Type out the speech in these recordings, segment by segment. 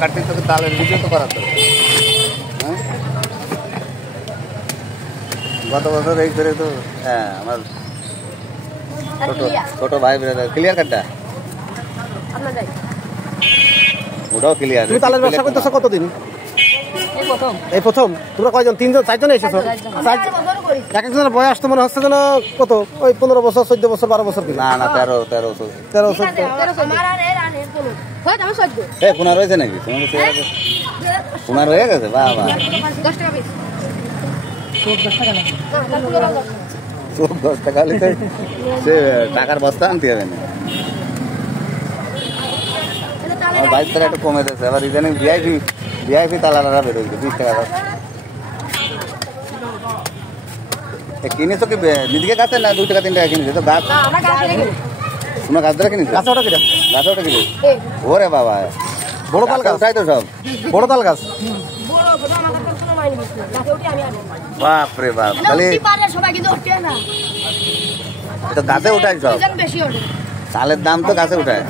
কাটতে তো তালের ভিডিও তো করা তো গত বছর এই করে তো হ্যাঁ আমার ছোট ভাই ব্রাদার ক্লিয়ার কাটটা ওটাও ক্লিয়ার। তুমি তালের ব্যবসা করতেছো কতদিন? এই প্রথম? তোমরা কয়জন? 3জন 4জন এসেছো? এক একজনের বয়স তো মনে হচ্ছে যেন কত ওই 15 বছর 14 বছর 12 বছর না না 13 বছর 15 হয়েছে নাকি? তোমার হয়ে গেছে বাহ বাহ 10 টাকা নিতে সে টাকার বস্তা আনতে হবে না। আমার 22 টাকা একটু কমে দিয়েছে আবার ইদানিং ভিআইপি তালারা বেরোচ্ছে 20 টাকা কিনেছো কি নিজেকে গাছে না 2 টাকা 3 টাকা কিনেছো তো গাছ তোমরা গাছ ধরে কিনেছো? গাছে ওটা কিনা? গাছে ওটা কিনে ওরে বাবা বড় তাল গাছ তাই তো সব বড় তাল গাছ বাপরে বাপ তাহলে তো গাছে উঠায় সব তালের দাম তো গাছে উঠায়।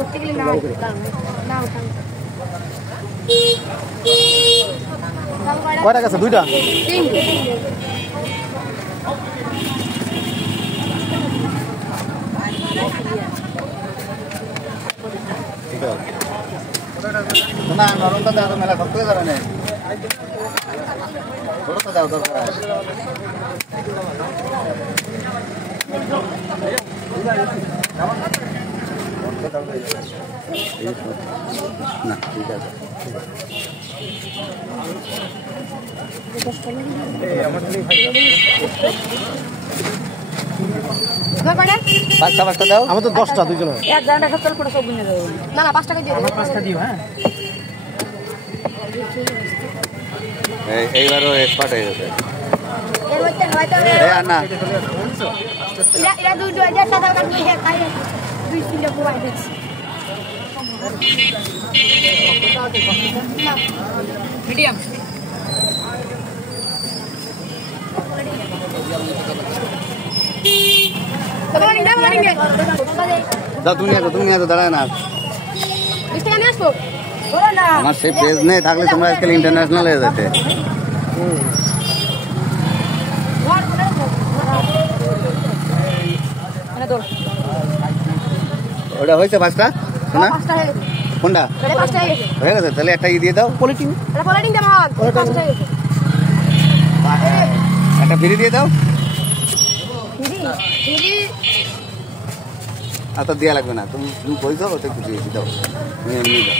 কয়টা গেছে? 2টা? তোমার নরমটা দাও মেলা শক্ত হয়ে যাবে না ছোটটা দাও দরকার না ঠিক আছে পাঁচটা দাও আমাদের 10টা 2জন না 5 টাকা দিও 5টা দিও। হ্যাঁ এইবারও এক্সপার্ট হয়ে গেছে এর মধ্যে হয়তো না এরা 2000 টাকা কাটবে তাই 2 কিলো পুরাই দিচ্ছি মিডিয়াম তুমি নিয়ে দাঁড়ায় না আমার সেই পেজ নেই থাকলে তোমরা আজকাল ইন্টারন্যাশনাল হয়ে যেতে। ওটা হয়েছে 5টা শোনা কোনটা হয়ে গেছে তাহলে একটা দিয়ে দাও পলিটিন একটা ফ্রি দিয়ে দাও আর তো দেওয়া লাগবে না তুমি বলছো ওটা একটু দিয়ে দাও তুমি এমনি দাও